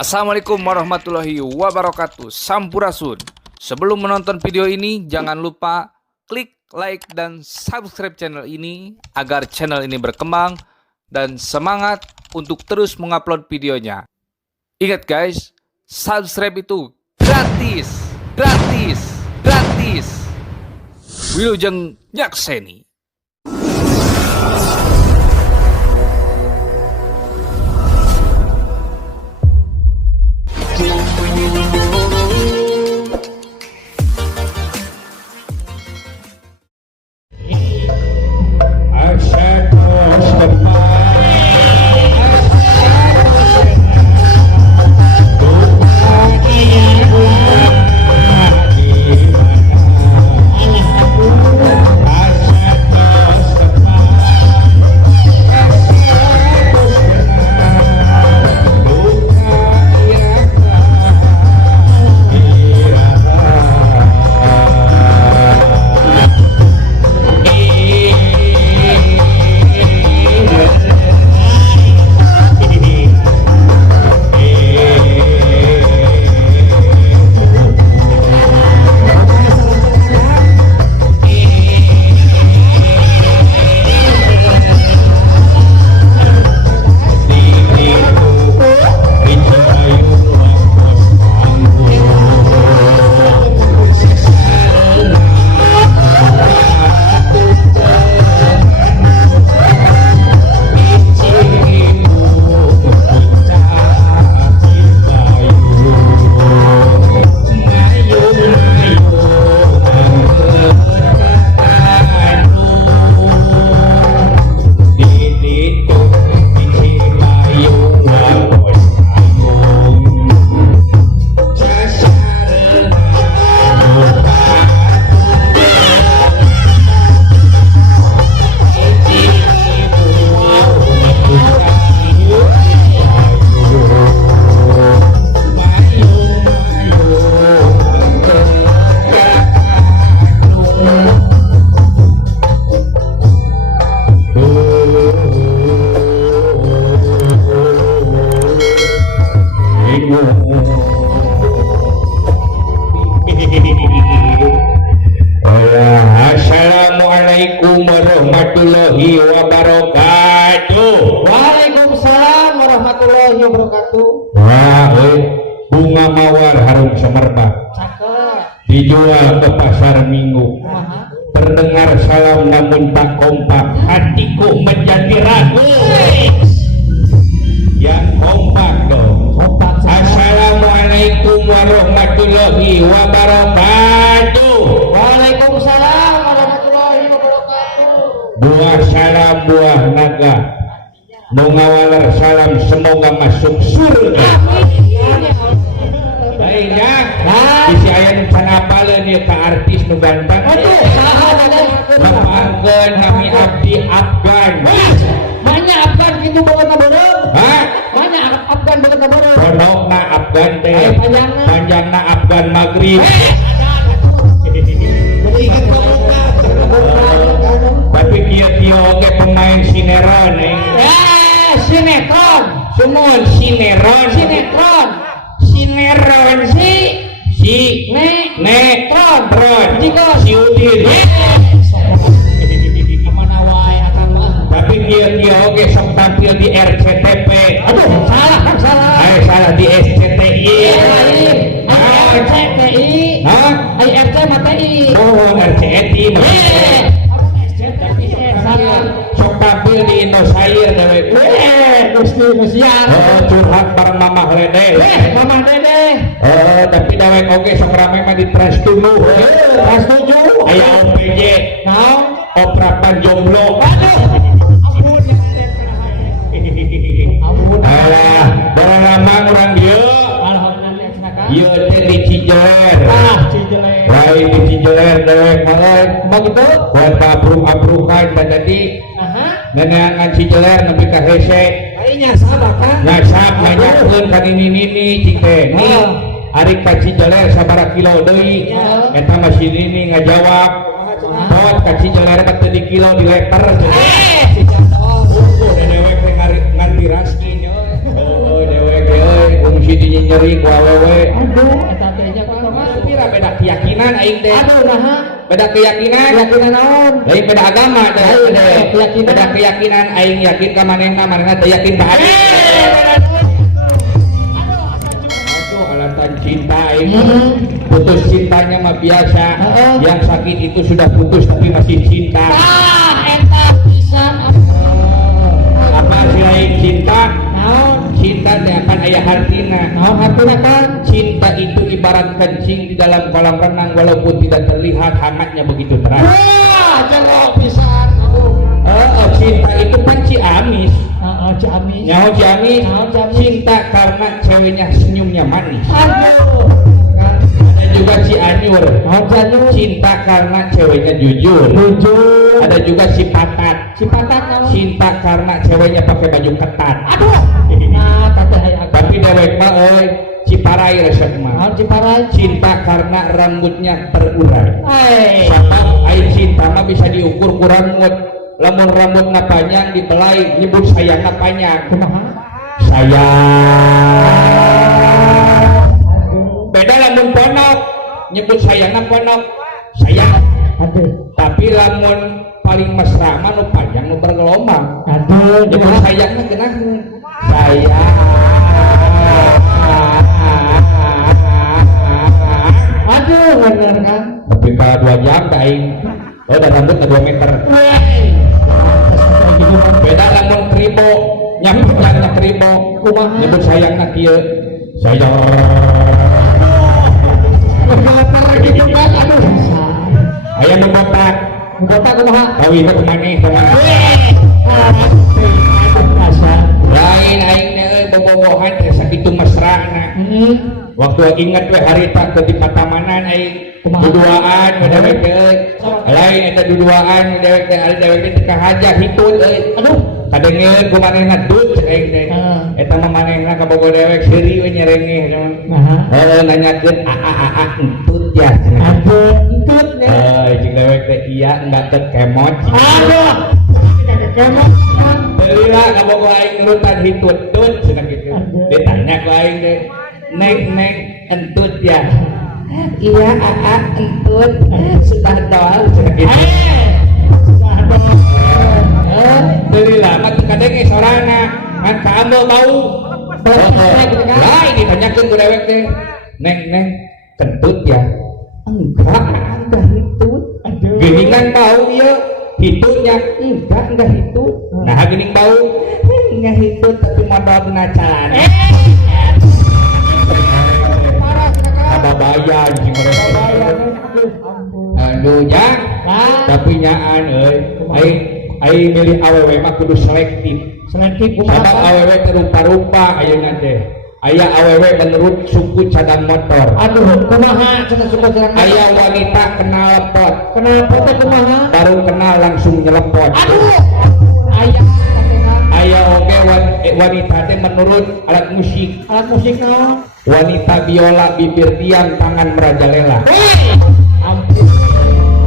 Assalamualaikum warahmatullahi wabarakatuh. Sampurasun. Sebelum menonton video ini, jangan lupa klik like dan subscribe channel ini agar channel ini berkembang dan semangat untuk terus mengupload videonya. Ingat guys, subscribe itu gratis, gratis, gratis. Wilujeng nyakseni. Assalamualaikum warahmatullahi wabarakatuh. Waalaikumsalam warahmatullahi wabarakatuh. Wah, bunga mawar harum semerbak Cakep. dijual ke pasar minggu. Terdengar salam namun tak kompak, hatiku menjadi ragu. Yang kompak dong. Kompak. Assalamualaikum warahmatullahi wabarakatuh. Waalaikumsalam warahmatullahi wabarakatuh. Buah salam buah naga, mengawalar salam semoga masuk surga. Baiknya, isi ayat can apaleun ieu ka artis nu ganteng. Aduh, saha teh? Lepakeun kami abdi Afgan. Banyak Afgan kitu boga ka beureuh. Hah? Banyak Afgan boga ka beureuh. Pondokna Afgan teh. Panjangna. Panjangna Afgan Maghrib. Tapi kieu-kieu oge pemain sinetron Sinetron. Sumon sinetron. Sinetron. Sinetron si netron Jika si Udin. Mana wae akang mah. Tapi kieu-kieu oge sok tampil di RCTP. Aduh, salah kan salah. Salah di SCTI. RCTI. Hah? RC Matei. Oh, RCTI mah. Sok tampil di Indosiar dewek. Gustian. Oh, curhat bareng Mamah Lede. Mama Dede. Oh, tapi dewek oge sok rame mah di Trans 7. Pas tujuh. Aya OPJ. Naon? Oprapan jomblo. Aduh. Ampun. Ampun. Alah, barang lama urang dieu. Alhamdulillah cenaka. Ieu teh di Cijeler. Cijelek. Lain di Cijeler dewek malek. Begitu? Buat abruk-abrukan dan tadi Aha. neneangan Cijeler nepi ka hese. Kayaknya salah kan? Nyasak nanyakeun ka nini-nini cing teh. Ni Oh. ari ka Cijeler sabaraha kilo deui. Ya. Eta mah si nini ngajawab. Pot ka Cijeler teh di kilo di liter. Oh. Dewek teh nganti raskin. Oh, dewek euy, fungsi di nyeri ku awewe. Aduh, eta teh nya kumaha? Pira beda keyakinan aing teh. Aduh, naha? Beda keyakinan. Keyakinan naon? Lain beda agama teh. Lain, keyakinan. Beda keyakinan aing yakin ka manehna, manehna teh yakin ka aing. Aduh, alatan cinta aing. Putus cintanya mah biasa. Yang sakit itu sudah putus tapi masih cinta. Eta pisan Apa sih lain cinta? naon? Cinta teh akan aya hartina. Naon hartina kan? Cinta itu ibarat kencing di dalam kolam renang walaupun tidak terlihat hangatnya begitu terang. Wah, jeruk pisan. Aduh. Cinta itu kan ciamis. Ciamis. Nyaho ciamis. Nyaho ciamis. Cinta karena ceweknya senyumnya manis. Aduh. Ada juga cianyur. Naon cianyur? Cinta karena ceweknya jujur. Jujur. Ada juga cipatat. Cipatat naon? Cinta karena ceweknya pakai baju ketat. Aduh. Nah, tadi aya Tapi dewek mah ciparai resep mah. naon ciparai? Cinta karena rambutnya terurai. Hai. Sabab air cinta mah bisa diukur ku rambut. Lamun rambutna panjang dibelai nyebut sayangna panjang. Kumaha? Sayang. Beda lamun ponok nyebut sayangna ponok. Sayang. Aduh. Tapi lamun paling mesra mah nu panjang nu bergelombang. Aduh. Nyebut sayangna geunah sayang. Aduh, bener kan? Tapi kalau 2 jam dah aing. Oh, dah rambut 2 meter. Beda lamun kribo, nyambutnya kribo. Kumaha? Nyebut sayangna kieu. Sayang. Kenapa gitu kan? Aduh. Aya nu botak. Botak kumaha? Kawinna kumaneh kumaha. Lain aing teh bobogohan teh sakitu mesrana. Waktu ingat we harita ke di patamanan aing duduaan dewek teh lain eta duduaan dewek teh ari dewek teh ka haja hitut euy. Aduh. Kadengeun ku manehna dut cek aing teh. Eta mah manehna ka bogo dewek seuri we nyerengeh naon. Heuh nanyakeun a entut ya. Aduh, entut nih. Jeung dewek teh iya enggak teu kemot. Aduh. Kemot. Heula ka bogo aing nurutan hitut dut cenah kitu. Ditanya ku aing teh, "Nek entut ya?" "Iya, entut. Sudah dol." Cenah kitu. Beli lama tuh kadang sorana kan kamu bau lain ditanyakan ku dewek teh neng kentut ya enggak hitut geningan bau ya hitutnya enggak hitut nah gening bau enggak hitut tapi modalna calana ada bayar anjing mereka aduh ya tapi nyaan aing milih awewe mah kudu selektif kumaha? sabab awewe teh rupa-rupa ayeuna teh aya awewe menurut suku cadang motor. Aduh, kumaha cenah suku cadang motor? Aya wanita kenal lepot. Kenal lepot teh kumaha? Baru kenal langsung nyelepot. Aduh. Aya katena. Aya oge wanita teh menurut alat musik. Alat musik naon? Wanita biola bibir diam tangan merajalela. Ampun.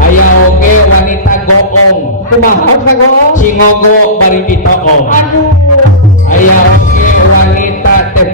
Aya oge wanita goong. Kumaha ka Cingogo bari ditoong. Aduh. Aya oge wanita teh